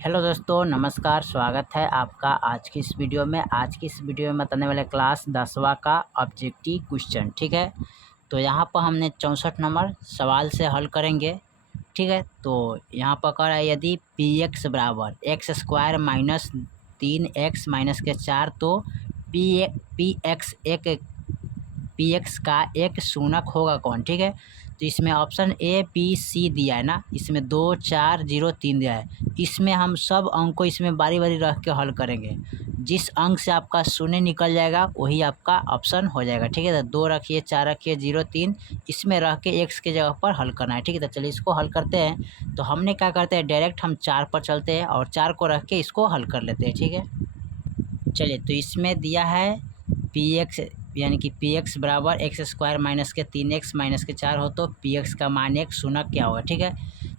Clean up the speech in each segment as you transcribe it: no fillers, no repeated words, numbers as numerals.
Hello दोस्तों, नमस्कार। स्वागत है आपका आज की इस वीडियो में। आज की इस वीडियो में बताने वाले क्लास 10वां का ऑब्जेक्टिव क्वेश्चन। ठीक है, तो यहाँ पर हमने 64 नंबर सवाल से हल करेंगे। ठीक है, तो यहाँ पर कह रहा है यदि पी एक्स बराबर x square minus 3x minus के 4 तो पी एक्स का एक शूनक होगा कौन। ठीक है, तो इसमें ऑप्शन ए बी सी दिया है ना, इसमें 2 4 0 3 दिया है। इसमें हम सब अंक को इसमें बारी बारी रख के हल करेंगे। जिस अंक से आपका शून्य निकल जाएगा वही आपका ऑप्शन हो जाएगा। ठीक है, तो 2 रखिए, 4 रखिए, 0 3 इसमें रख के एक्स के जगह पर हल करना है। ठीक है, तो चलिए इसको हल करते हैं। तो हमने क्या करते हैं, डायरेक्ट हम 4 पर चलते हैं और 4 को रख के इसको हल कर लेते हैं। ठीक है, चलिए तो इसमें दिया है पी एक्स यानी कि पी एक्स बराबर एक्स स्क्वायर माइनस के 3x माइनस के 4 हो तो पी एक्स का मान एक शूनक क्या होगा। ठीक है,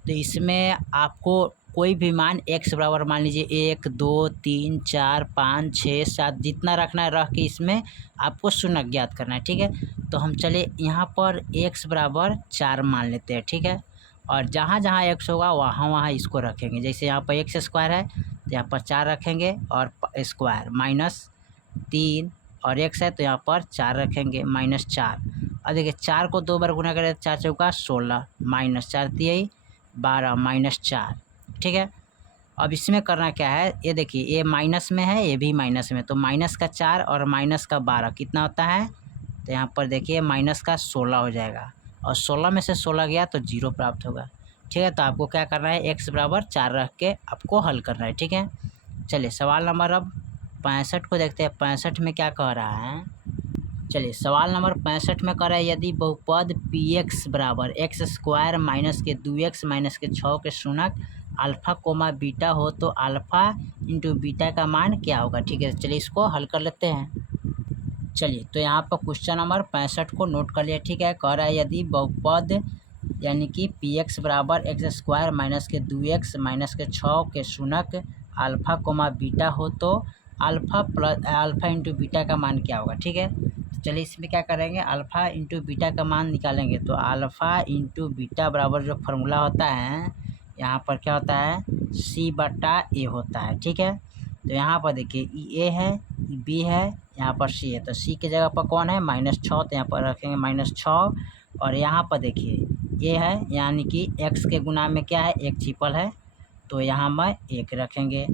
तो इसमें आपको कोई भी मान x बराबर मान लीजिए 1 2 3 4 5 6 7 जितना रखना है रख के इसमें आपको शूनक ज्ञात करना है। ठीक है, तो हम चले यहाँ पर x बराबर 4 मान लेते हैं। ठीक है, और जहाँ जहाँ x होगा वहाँ वहाँ इसको रखेंगे। जैसे यहाँ पर एक्स स्क्वायर है तो यहाँ पर 4 रखेंगे और स्क्वायर माइनस 3 और x है तो यहाँ पर 4 रखेंगे माइनस 4। अब देखिए 4 को 2 बार गुना करें तो 4 चौका 16 माइनस 4 3 12 माइनस 4। ठीक है, अब इसमें करना क्या है, ये देखिए ये माइनस में है, ये भी माइनस में, तो माइनस का 4 और माइनस का 12 कितना होता है, तो यहाँ पर देखिए माइनस का 16 हो जाएगा और 16 में से 16 गया तो 0 प्राप्त होगा। ठीक है, तो आपको क्या करना है, x बराबर 4 रख के आपको हल करना है। ठीक है, चलिए सवाल नंबर अब 65 को देखते हैं। 65 में क्या कह रहा है, चलिए सवाल नंबर 65 में कह रहा है यदि बहुपद पी एक्स बराबर एक्स स्क्वायर माइनस के 2x माइनस के 6 के शूनक अल्फ़ा कोमा बीटा हो तो अल्फ़ा इंटू बीटा का मान क्या होगा। ठीक है, चलिए इसको हल कर लेते हैं। चलिए तो यहाँ पर क्वेश्चन नंबर 65 को नोट कर लिया। ठीक है, कह रहा है यदि बहुपद यानी कि पी एक्स बराबर एक्स स्क्वायर माइनस के 2x माइनस के 6 के शूनक अल्फ़ा कोमा बीटा हो तो अल्फ़ा इंटू बीटा का मान क्या होगा। ठीक है, तो चलिए इसमें क्या करेंगे, अल्फ़ा इंटू बीटा का मान निकालेंगे। तो अल्फ़ा इंटू बीटा बराबर जो फार्मूला होता है यहाँ पर क्या होता है, c बटा ए होता है। ठीक है, तो यहाँ पर देखिए ये a है, b है, यहाँ पर c है, तो c के जगह पर कौन है -6, तो यहाँ पर रखेंगे -6। और यहाँ पर देखिए ये है यानी कि x के गुना में क्या है, एक छिपल है, तो यहाँ में 1 रखेंगे।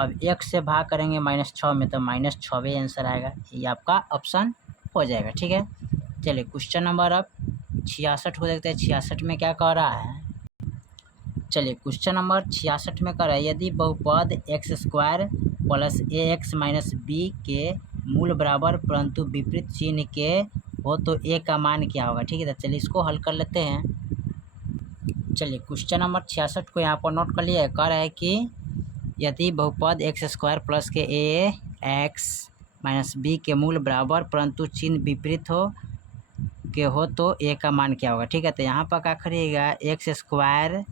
अब 1 से भाग करेंगे -6 में तो -6 आंसर आएगा, ये आपका ऑप्शन हो जाएगा। ठीक है, चलिए क्वेश्चन नंबर अब 66 को देखते हैं। 66 में क्या कह रहा है, चलिए क्वेश्चन नंबर 66 में कह रहा है यदि बहुपद एक्स स्क्वायर प्लस ए एक्स माइनस बी के मूल बराबर परंतु विपरीत चिन्ह के हो तो ए का मान क्या होगा। ठीक है, तो चलिए इसको हल कर लेते हैं। चलिए क्वेश्चन नंबर 66 को यहाँ पर नोट कर लिया है। कह रहा है कि यदि बहुपद एक्स स्क्वायर प्लस के ए एक्स माइनस बी के मूल बराबर परंतु चिन्ह विपरीत हो तो ए का मान क्या होगा। ठीक है, तो यहाँ पर क्या करिएगा, एक्स स्क्वायर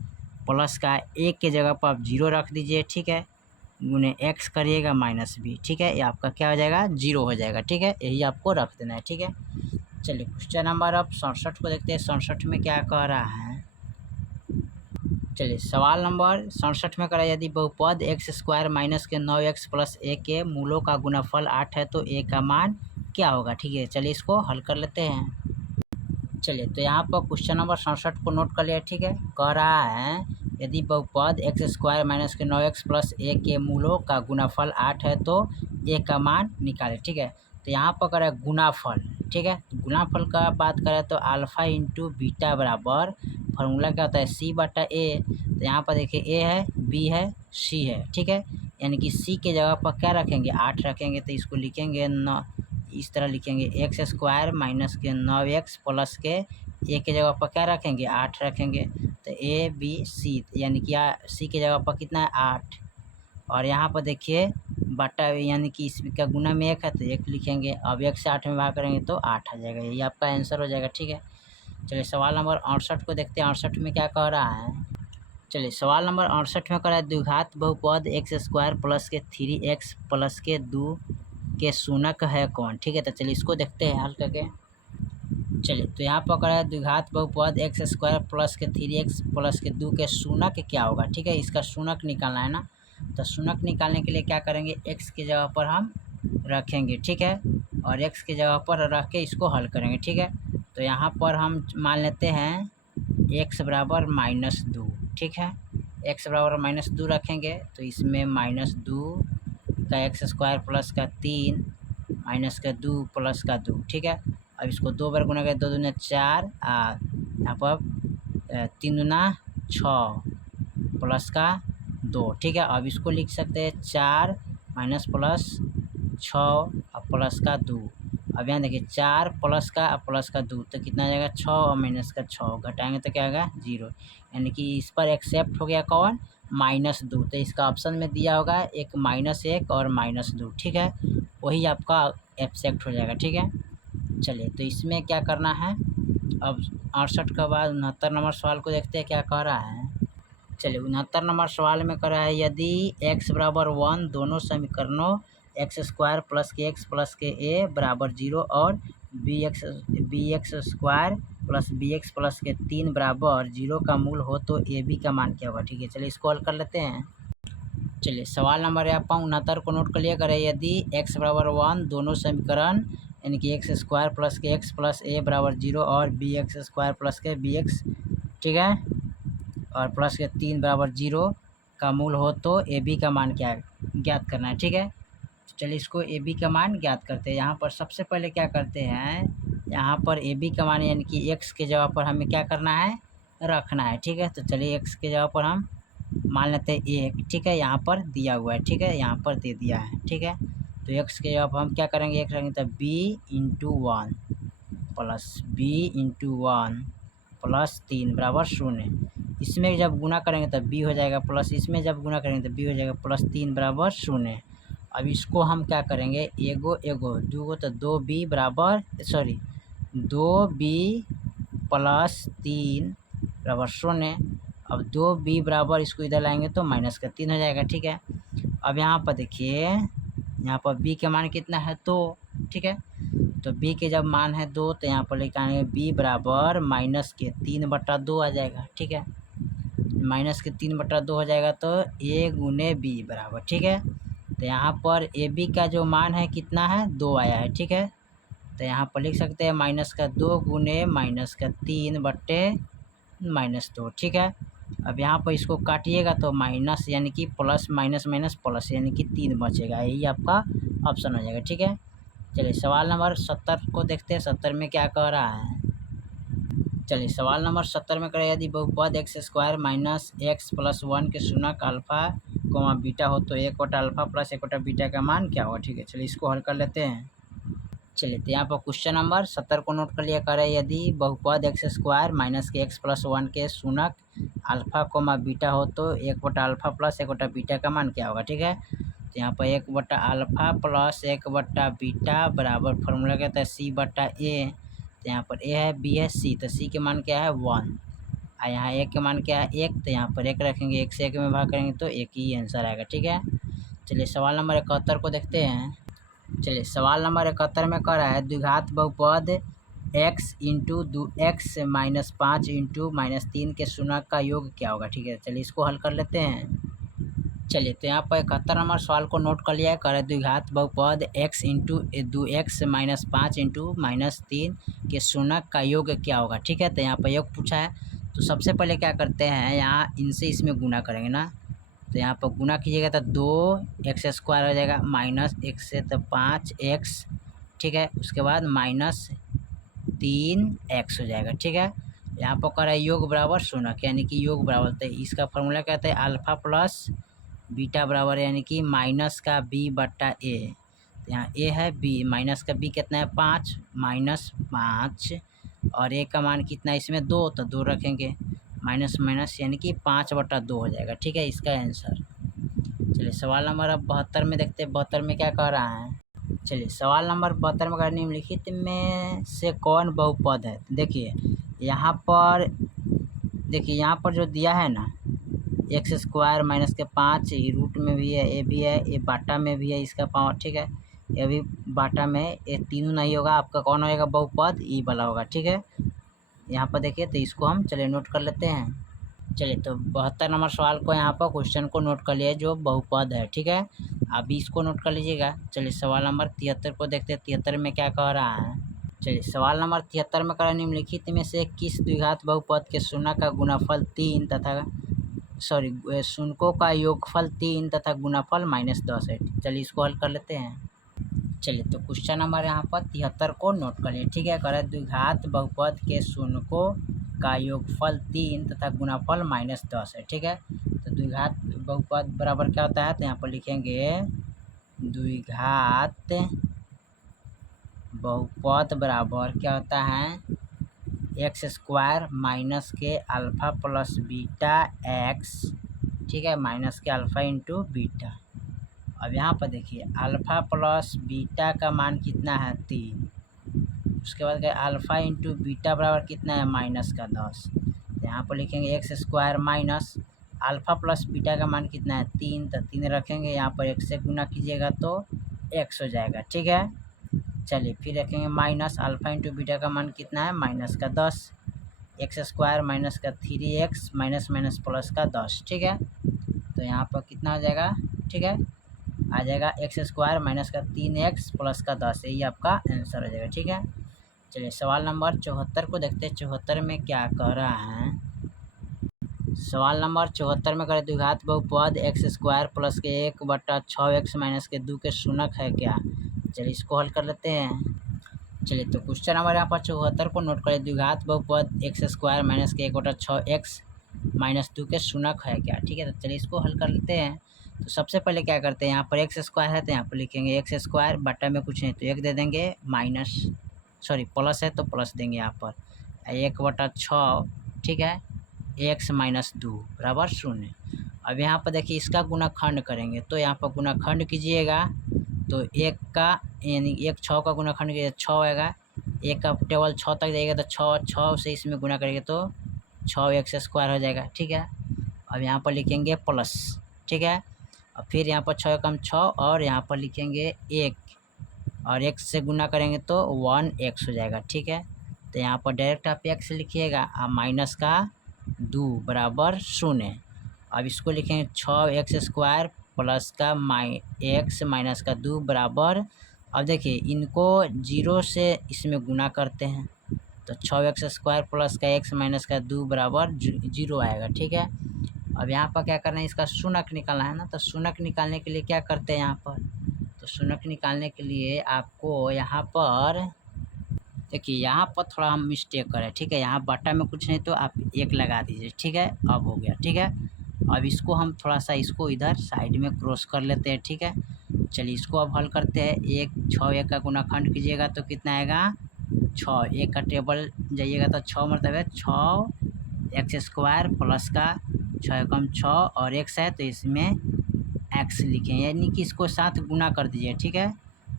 प्लस का ए के जगह पर आप 0 रख दीजिए। ठीक है, गुने एक्स करिएगा माइनस बी। ठीक है, ये आपका क्या हो जाएगा, 0 हो जाएगा। ठीक है, यही आपको रख देना है। ठीक है, चलिए क्वेश्चन नंबर अब 67 को देखते हैं। 67 में क्या कह रहा है, चलिए सवाल नंबर 67 में कह रहा है यदि बहुपद एक्स स्क्वायर माइनस के 9x प्लस ए के मूलों का गुणनफल 8 है तो ए का मान क्या होगा। ठीक है, चलिए इसको हल कर लेते हैं। चलिए तो यहाँ पर क्वेश्चन नंबर 67 को नोट कर लिया। ठीक है, कह रहा है यदि बहुपद एक्स स्क्वायर माइनस के 9x प्लस ए के मूलों का गुणनफल 8 है तो ए का मान निकाले। ठीक है, तो यहाँ पर करें गुणाफल। ठीक है, गुणाफल का बात करें तो अल्फ़ा इंटू बीटा बराबर फार्मूला क्या होता है, c बटा ए। तो यहाँ पर देखिए ए है, b है, c है। ठीक है, यानी कि c के जगह पर क्या रखेंगे, 8 रखेंगे, तो इसको लिखेंगे इस तरह लिखेंगे एक्स स्क्वायर माइनस के 9x प्लस के ए के जगह पर क्या रखेंगे, 8 रखेंगे, तो ए बी सी यानी कि सी के जगह पर कितना है 8। और यहाँ पर देखिए बटा यानी कि इसका गुना में 1 है तो 1 लिखेंगे। अब 1 से 8 में भाग करेंगे तो 8 आ जाएगा, यही आपका आंसर हो जाएगा। ठीक है, चलिए सवाल नंबर 68 को देखते हैं। 68 में क्या कह रहा है, चलिए सवाल नंबर 68 में कह रहा है द्विघात बहुपद एक्स स्क्वायर प्लस के 3x प्लस के 2 के शूनक है कौन। ठीक है, तो चलिए इसको देखते हैं हल करके। चलिए तो यहाँ पर कह रहा है द्विघात बहुपद एक्स स्क्वायर प्लस के 3x प्लस के 2 के शूनक क्या होगा। ठीक है, इसका शूनक निकालना है ना, तो शून्य निकालने के लिए क्या करेंगे, x की जगह पर हम रखेंगे, ठीक है, और x की जगह पर रख के इसको हल करेंगे, ठीक है। तो यहाँ पर हम मान लेते हैं x बराबर -2, ठीक है, x बराबर -2 रखेंगे तो इसमें -2 का एक्स स्क्वायर प्लस का 3 माइनस का 2 प्लस का 2, ठीक है। अब इसको 2 बार गुना करें, 2 दूना 4, यहाँ पर 3 दूना 6 प्लस का 2, ठीक है। अब इसको लिख सकते हैं 4 माइनस प्लस 6 और प्लस का 2। अब यहाँ देखिए 4 प्लस का 2 तो कितना आ जाएगा, 6 और माइनस का 6 घटाएंगे तो क्या आएगा 0, यानी कि इस पर एक्सेप्ट हो गया कौन, -2। तो इसका ऑप्शन में दिया होगा एक -1 और -2, ठीक है, वही आपका एक्सेप्ट हो जाएगा, ठीक है। चलिए तो इसमें क्या करना है, अब 68 के बाद 69 नंबर सवाल को देखते हैं क्या कह रहा है। चलिए 69 नंबर सवाल में कह रहा है यदि x बराबर 1 दोनों समीकरणों एक्स स्क्वायर प्लस के ए बराबर 0 और बी एक्स स्क्वायर प्लस के 3 बराबर 0 का मूल हो तो ए बी का मान क्या होगा, ठीक है। चलिए इसको हल कर लेते हैं। चलिए सवाल नंबर आप 69 को नोट कर लिया करें, यदि x बराबर 1 दोनों समीकरण यानी कि एक्स स्क्वायर प्लस के एक्स प्लस ए बराबर 0 और बी एक्स स्क्वायर प्लस के बी एक्स, ठीक है, और प्लस के 3 बराबर 0 का मूल हो तो ए बी का मान क्या ज्ञात करना है, ठीक है। तो चलिए इसको ए बी का मान ज्ञात करते हैं। यहाँ पर सबसे पहले क्या करते हैं, यहाँ पर ए बी का मान यानी कि एक्स के जगह पर हमें क्या करना है, रखना है, ठीक है। तो चलिए एक्स के जगह पर हम मान लेते हैं 1, ठीक है, यहाँ पर दिया हुआ है, ठीक है, यहाँ पर दे दिया है, ठीक है। तो एक्स के जगह पर हम क्या करेंगे, एक रखेंगे तो b into 1 plus b into 1 plus 3 बराबर 0। इसमें जब गुना करेंगे तो b हो जाएगा प्लस, इसमें जब गुना करेंगे तो b हो जाएगा प्लस 3 बराबर 0। अब इसको हम क्या करेंगे, एगो दूगो तो 2b बराबर 2b प्लस 3 बराबर 0। अब 2b बराबर इसको इधर लाएंगे तो माइनस का 3 हो जाएगा, ठीक है। अब यहाँ पर देखिए, यहाँ पर b के मान कितना है 2, ठीक है। तो b के जब मान है 2 तो यहाँ पर लिखाएंगे b बराबर -3/2 आ जाएगा, ठीक है, -3/2 हो जाएगा तो a गुने b बराबर, ठीक है। तो यहाँ पर ए बी का जो मान है कितना है 2 आया है, ठीक है। तो यहाँ पर लिख सकते हैं -2 गुने -3/-2, ठीक है। अब यहाँ पर इसको काटिएगा तो माइनस यानी कि प्लस माइनस माइनस प्लस यानी कि 3 बचेगा, यही आपका ऑप्शन हो जाएगा, ठीक है। चलिए सवाल नंबर 70 को देखते हैं, 70 में क्या कह रहा है। चलिए सवाल नंबर 70 में करें यदि बहुपद x square minus x plus 1 के शून्यक अल्फा कोमा बीटा हो तो 1/अल्फा प्लस 1/बीटा का मान क्या होगा, ठीक है। चलिए इसको हल कर लेते हैं। चलिए तो यहाँ पर क्वेश्चन नंबर 70 को नोट कर लिया करें, यदि बहुपद एक्स स्क्वायर माइनस के एक्स प्लस 1 के शून्यक अल्फा कोमा बीटा हो तो 1/अल्फा प्लस 1/बीटा का मान क्या होगा, ठीक है। तो यहाँ पर 1/अल्फा प्लस 1/बीटा बराबर फॉर्मूला कहता है c/a। तो यहाँ पर a है, b है, c, तो c के मान क्या है 1 और यहाँ a के मान क्या है 1, तो यहाँ पर 1 रखेंगे, 1 से 1 में भाग करेंगे तो 1 ही आंसर आएगा, ठीक है। चलिए सवाल नंबर 71 को देखते हैं। चलिए सवाल नंबर 71 में कह रहा है द्विघात बहुपद x into x minus 5 into -3 के शून्यक का योग क्या होगा, ठीक है। चलिए इसको हल कर लेते हैं। चलिए तो यहाँ पर 71 नंबर सवाल को नोट कर लिया है, कर द्विघात बहुपद x into 2x minus 5 into -3 के शून्यक का योग क्या होगा, ठीक है। तो यहाँ पर योग पूछा है, तो सबसे पहले क्या करते हैं, यहाँ इनसे इसमें गुना करेंगे ना, तो यहाँ पर गुना कीजिएगा तो 2x स्क्वायर हो जाएगा माइनस 1 से तो 5x, ठीक है, उसके बाद -3x हो जाएगा, ठीक है। यहाँ पर कर योग बराबर शून्यक यानी कि योग बराबर, तो इसका फॉर्मूला कहते हैं अल्फा प्लस बीटा बराबर यानी कि माइनस का b/a। यहाँ a है, b माइनस का b कितना है 5 -5 और a का मान कितना है इसमें 2, तो 2 रखेंगे, माइनस माइनस यानी कि 5/2 हो जाएगा, ठीक है, इसका आंसर। चलिए सवाल नंबर अब 72 में देखते हैं, 72 में क्या कह रहा है। चलिए सवाल नंबर 72 में निम्नलिखित में से कौन बहुपद है। देखिए यहाँ पर जो दिया है ना एक्स स्क्वायर माइनस के 5 रूट में भी है, ए भी है, ए बाटा में भी है इसका पावर, ठीक है, ये भी बाटा में, ये तीनों नहीं होगा, आपका कौन होएगा बहुपद ई वाला होगा, ठीक है। यहाँ पर देखिए तो इसको हम चलिए नोट कर लेते हैं। चलिए तो 72 नंबर सवाल को यहाँ पर क्वेश्चन को नोट कर लिए जो बहुपद है, ठीक है। अभी इसको नोट कर लीजिएगा। चलिए सवाल नंबर 73 को देखते हैं। 73 में क्या कह रहा है। चलिए सवाल नंबर 73 में कह रहा है निम्नलिखित में से किस द्विघात बहुपद के शून्य का गुणनफल 3 तथा शून्यों का योगफल 3 तथा गुणनफल -10 है। चलिए इसको हल कर लेते हैं। चलिए तो क्वेश्चन नंबर यहाँ पर 73 को नोट कर लिए, ठीक है। कह रहा है द्विघात बहुपद के शून्यों का योगफल 3 तथा गुणनफल -10 है, ठीक है। तो द्विघात बहुपद बराबर क्या होता है, तो यहाँ पर लिखेंगे द्विघात बहुपद बराबर क्या होता है, x² माइनस के अल्फ़ा प्लस बीटा x, ठीक है, माइनस के अल्फ़ा इंटू बीटा। अब यहाँ पर देखिए अल्फ़ा प्लस बीटा का मान कितना है 3, उसके बाद अल्फ़ा इंटू बीटा बराबर कितना है -10। यहाँ पर लिखेंगे x² minus alpha plus beta का मान कितना है 3, तो 3 रखेंगे, यहाँ पर 1 से गुना कीजिएगा तो x हो जाएगा, ठीक है। चलिए फिर रखेंगे माइनस अल्फ़ा इंटू बीटा का मान कितना है -10, x² माइनस का 3x माइनस माइनस प्लस का 10, ठीक है। तो यहाँ पर कितना हो जाएगा, ठीक है, आ जाएगा x² माइनस का 3x प्लस का 10, यही आपका आंसर हो जाएगा, ठीक है। चलिए सवाल नंबर 74 को देखते हैं। 74 में क्या कह रहा है। सवाल नंबर 74 में कह रहे द्विघात बहुपद x² प्लस के 1/6x माइनस के 2 के शून्य है क्या। चलिए इसको हल कर लेते हैं। चलिए तो क्वेश्चन नंबर यहाँ पर 74 को नोट करें। द्विघात बहुपद x² माइनस के 1/6x माइनस 2 के शून्य है क्या, ठीक है। तो चलिए इसको हल कर लेते हैं। तो सबसे पहले क्या करते हैं, यहाँ पर x² है तो यहाँ पर लिखेंगे x² बटा में कुछ नहीं तो 1 दे देंगे, प्लस है तो प्लस देंगे यहाँ पर 1/6, ठीक है, x माइनस 2 बराबर 0। अब यहाँ पर देखिए इसका गुणाखंड करेंगे, तो यहाँ पर गुणाखंड कीजिएगा तो 1 का यानी 1 6 का गुणाखंड कीजिए 6 आएगा, 1 का टेबल 6 तक जाएगा तो 6 से इसमें गुना करेंगे तो 6x² हो जाएगा, ठीक है। अब यहाँ पर लिखेंगे प्लस, ठीक है, और फिर यहाँ पर 6 कम 6 और यहाँ पर लिखेंगे 1 और x से गुना करेंगे तो 1x हो जाएगा, ठीक है। तो यहाँ पर डायरेक्ट आप x लिखिएगा और माइनस का 2 बराबर 0। अब इसको लिखेंगे 6x² प्लस का x माइनस का 2 बराबर, अब देखिए इनको 0 से इसमें गुना करते हैं तो 6x² प्लस का x माइनस का 2 बराबर 0 आएगा, ठीक है। अब यहाँ पर क्या करना है, इसका शून्य निकालना है ना, तो शून्य निकालने के लिए क्या करते हैं यहाँ पर, तो शून्य निकालने के लिए आपको यहाँ पर देखिए यहाँ पर थोड़ा हम मिस्टेक करें, ठीक है। यहाँ बटा में कुछ नहीं तो आप 1 लगा दीजिए, ठीक है, अब हो गया, ठीक है। अब इसको हम थोड़ा सा इसको इधर साइड में क्रॉस कर लेते हैं, ठीक है। चलिए इसको अब हल करते हैं। 1 6 1 का गुणाखंड कीजिएगा तो कितना आएगा 6, 1 का टेबल जाइएगा तो 6 मतलब है 6x² प्लस का 6 कम 6 और x है तो इसमें x लिखें, यानी कि इसको साथ गुना कर दीजिए, ठीक है।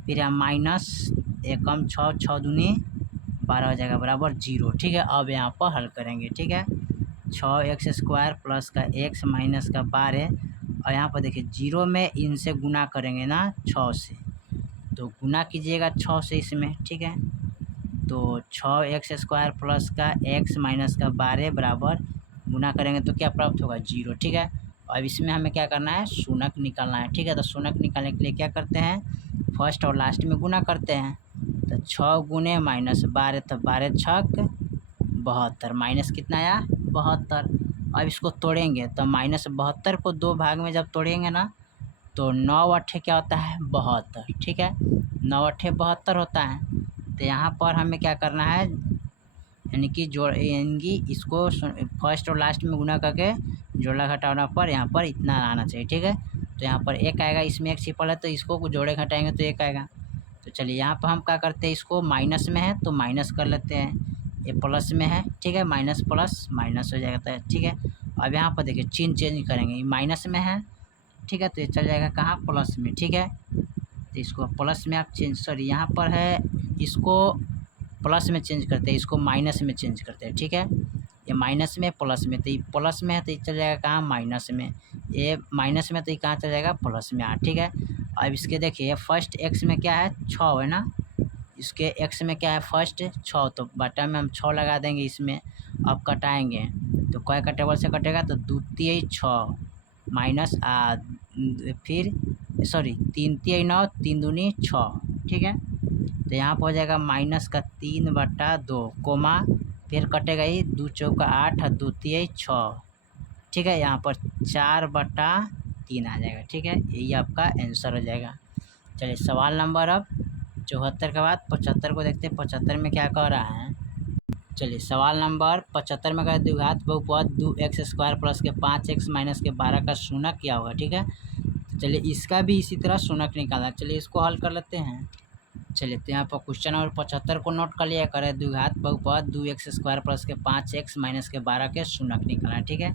फिर हम माइनस 1 कम 6 6 दूनी 12 हो जाएगा बराबर 0, ठीक है। अब यहाँ पर हल करेंगे, ठीक है। 6x² प्लस का x माइनस का 12 और यहाँ पर देखिए 0 में इनसे गुना करेंगे ना 6 से, तो गुना कीजिएगा 6 से इसमें, ठीक है। तो 6x² प्लस का x माइनस का 12 बराबर गुना करेंगे तो क्या प्राप्त होगा 0, ठीक है। अब इसमें हमें क्या करना है, शून्य निकालना है, ठीक है। तो शून्य निकालने के लिए क्या करते हैं, फर्स्ट और लास्ट में गुना करते हैं, तो 6 गुने -12 तो 12 छक 72, माइनस कितना आया 72। अब इसको तोड़ेंगे तो -72 को 2 भाग में जब तोड़ेंगे ना तो 9 अट्ठे क्या होता है 72, ठीक है, 9 अट्ठे 72 होता है। तो यहाँ पर हमें क्या करना है, यानी कि इसको फर्स्ट और लास्ट में गुना करके जोड़ा घटाना पर यहाँ पर इतना आना चाहिए, ठीक है। तो यहाँ पर 1 आएगा, इसमें 1 छिपल है तो इसको जोड़े घटाएंगे तो 1 आएगा। तो चलिए यहाँ पर हम क्या करते हैं, इसको माइनस में है तो माइनस कर लेते हैं, ये प्लस में है, ठीक है, माइनस प्लस माइनस हो जाएगा, ठीक है। अब यहाँ पर देखिए चिन्ह चेंज करेंगे, माइनस में है, ठीक है, तो ये चल जाएगा कहाँ प्लस में, ठीक है। तो इसको प्लस में आप यहाँ पर है इसको प्लस में चेंज करते हैं, इसको माइनस में चेंज करते हैं, ठीक है। ये माइनस में प्लस में, तो ये प्लस में है तो ये चल जाएगा कहाँ माइनस में, ये माइनस में तो ये कहाँ चल जाएगा प्लस में, ठीक है। अब इसके देखिए फर्स्ट x में क्या है 6 है ना, इसके x में क्या है फर्स्ट 6, तो बटा में हम 6 लगा देंगे इसमें। अब कटाएंगे तो क का टेबल से कटेगा तो 2 तिहाई 6 माइनस फिर सॉरी 3 तिहाई 9 3 दूनी 6, ठीक है। तो यहाँ पर हो जाएगा माइनस का 3/2 कोमा फिर कटेगा ही 2 चौका 8 और 2 तिहाई 6, ठीक है। यहाँ पर 4/3 आ जाएगा, ठीक है। यही आपका आंसर हो जाएगा। चलिए सवाल नंबर अब 74 के बाद 75 को देखते हैं। 75 में क्या कह रहा है, चलिए सवाल नंबर 75 में कहा द्विघात बहुपद 2x² प्लस के 5x माइनस के 12 का शून्य क्या होगा, ठीक है। तो चलिए इसका भी इसी तरह शून्य निकालना, चलिए इसको हल कर लेते हैं। चलिए तो यहाँ पर क्वेश्चन नंबर 75 को नोट कर लिया करें। द्विघात बहुपद 2x² प्लस के 5x माइनस के 12 के शून्य निकालना है, ठीक है।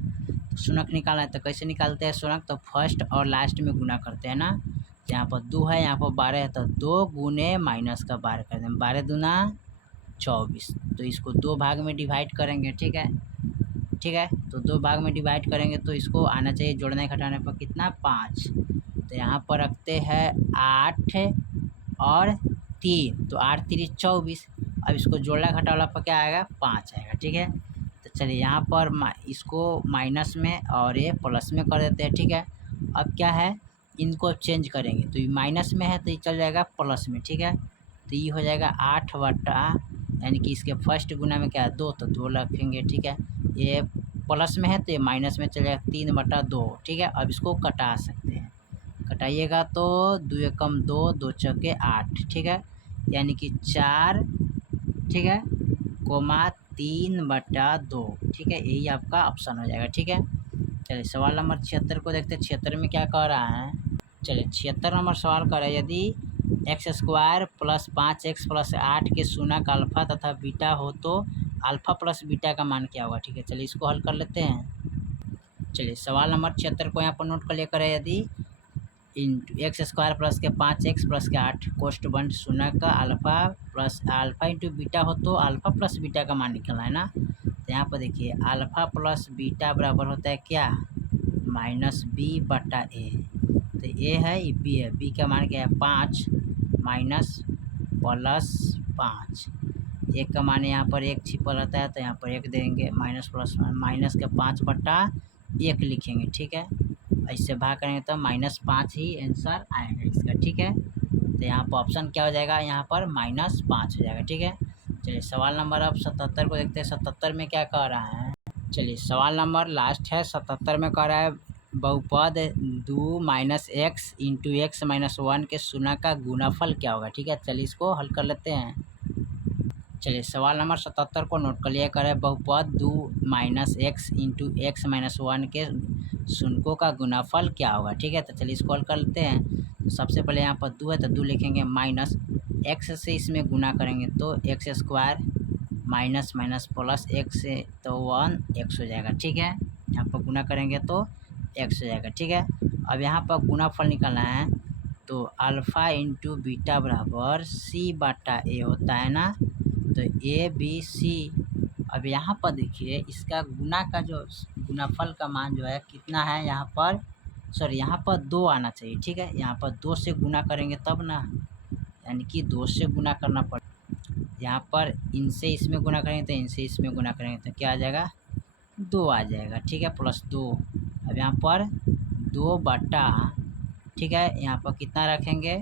तो शून्य निकालना है तो कैसे निकालते हैं शून्य, तो फर्स्ट और लास्ट में गुना करते हैं ना। यहाँ पर 2 है, यहाँ पर 12 है, तो 2 गुने माइनस का 12 कर दें, 12 दूना 24। तो इसको 2 भाग में डिवाइड करेंगे, ठीक है, ठीक है। तो 2 भाग में डिवाइड करेंगे तो इसको आना चाहिए जोड़ने घटाने पर कितना 5। तो यहाँ पर रखते हैं 8 और 3, तो 8 3 24। अब इसको जोड़ना घटाना पर क्या आएगा 5 आएगा, ठीक है। तो चलिए यहाँ पर इसको माइनस में और ये प्लस में कर देते हैं, ठीक है। अब क्या है इनको चेंज करेंगे, तो ये माइनस में है तो ये चल जाएगा प्लस में, ठीक है। तो ये हो जाएगा 8 बटा यानी कि इसके फर्स्ट गुना में क्या है 2, तो 2 रखेंगे, ठीक है। ये प्लस में है तो ये माइनस में चल जाएगा 3/2, ठीक है। अब इसको कटा सकते हैं, कटाइएगा तो 2 एकम 2 2 चौके 8, ठीक है, यानी कि 4, ठीक है, कोमा 3/2, ठीक है। यही आपका ऑप्शन हो जाएगा, ठीक है। चलिए सवाल नंबर 76 को देखते हैं। 76 में क्या कह रहा है, चलिए 76 नंबर सवाल कर रहा है यदि x² प्लस 5x प्लस 8 के शून्य का अल्फा तथा बीटा हो तो अल्फा प्लस बीटा का मान क्या होगा, ठीक है। चलिए इसको हल कर लेते हैं। चलिए सवाल नंबर 76 को यहाँ पर नोट कर लिया करें। यदि x² प्लस के 5x प्लस के 8 कोष्ट बंद शून्य का अल्फा इंटू बीटा हो तो अल्फा प्लस बीटा का मान निकलना है ना। तो यहाँ पर देखिए अल्फा प्लस बीटा बराबर होता है क्या -b/a। तो ए है ये बी है, बी का मान क्या है 5 माइनस प्लस 5। एक का मान यहाँ पर 1 छिपा रहता है तो यहाँ पर 1 देंगे, माइनस प्लस माइनस के 5/1 लिखेंगे, ठीक है। ऐसे भाग करेंगे तो -5 ही आंसर आएगा इसका, ठीक है। तो यहाँ पर ऑप्शन क्या हो जाएगा, यहाँ पर -5 हो जाएगा, ठीक है। चलिए सवाल नंबर अब 77 को देखते हैं। 77 में क्या कह रहा है, चलिए सवाल नंबर लास्ट है 77 में कह रहा है बहुपद 2 x इंटू x माइनस 1 के शून्य का गुणाफल क्या होगा, ठीक है। चलिए इसको हल कर लेते हैं। चलिए सवाल नंबर 77 को नोट कर लिया करें। बहुपद 2 x इंटू x माइनस 1 के शून्यों का गुणाफल क्या होगा, ठीक है। तो चलिए इसको हल कर लेते हैं। तो सबसे पहले यहाँ पर 2 है तो 2 लिखेंगे, माइनस x से इसमें गुना करेंगे तो x² minus minus plus x से तो 1x हो जाएगा, ठीक है। यहाँ पर गुना करेंगे तो x हो जाएगा, ठीक है। अब यहाँ पर गुणाफल निकालना है तो अल्फ़ा इंटू बीटा बराबर c/a होता है ना। तो ABC। अब यहाँ पर देखिए इसका गुना का जो गुणाफल का मान जो है कितना है, यहाँ पर सॉरी यहाँ पर 2 आना चाहिए, ठीक है। यहाँ पर 2 से गुना करेंगे तब ना, यानी कि 2 से गुना करना पड़ेगा। यहाँ पर इनसे इसमें गुना करेंगे तो इनसे इसमें गुना करेंगे तो क्या आ जाएगा 2 आ जाएगा, ठीक है, प्लस 2। अब यहाँ पर 2 बटा, ठीक है, यहाँ पर कितना रखेंगे,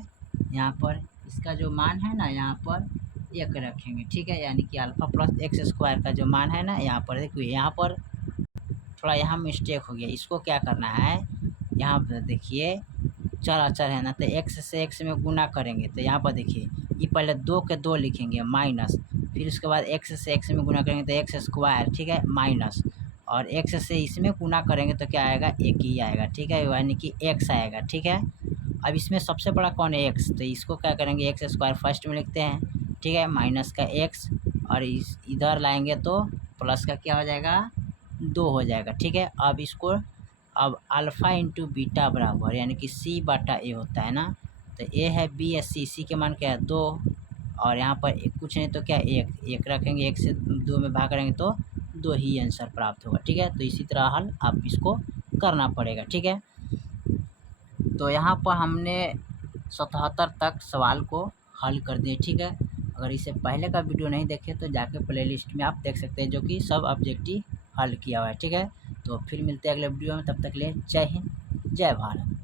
यहाँ पर इसका जो मान है ना यहाँ पर 1 रखेंगे, ठीक है। यानी कि अल्फ़ा प्लस x² का जो मान है ना यहाँ पर देखिए, यहाँ पर थोड़ा यहाँ मिस्टेक हो गया। इसको क्या करना है, यहाँ पर देखिए चर अचर है ना, तो x से x में गुना करेंगे तो यहाँ पर देखिए ये पहले 2 के 2 लिखेंगे माइनस, फिर उसके बाद x से x में गुना करेंगे तो x², ठीक है, माइनस, और x से इसमें गुना करेंगे तो क्या आएगा 1 ही आएगा, ठीक है, यानी कि x आएगा, ठीक है। अब इसमें सबसे बड़ा कौन है x, तो इसको क्या करेंगे x² फर्स्ट में लिखते हैं, ठीक है, माइनस का x और इधर लाएंगे तो प्लस का क्या हो जाएगा 2 हो जाएगा, ठीक है। अब इसको अब अल्फ़ा इंटू बीटा बराबर यानी कि c/a होता है ना। तो a है b है c के मान क्या है 2 और यहाँ पर कुछ नहीं तो क्या 1 रखेंगे, 1 से 2 में भाग करेंगे तो 2 ही आंसर प्राप्त होगा, ठीक है। तो इसी तरह हल आप इसको करना पड़ेगा, ठीक है। तो यहाँ पर हमने 77 तक सवाल को हल कर दिए, ठीक है। अगर इससे पहले का वीडियो नहीं देखे तो जाके प्लेलिस्ट में आप देख सकते हैं जो कि सब ऑब्जेक्टिव हल किया हुआ है, ठीक है। तो फिर मिलते हैं अगले वीडियो में, तब तक के लिए जय हिंद, जय भारत।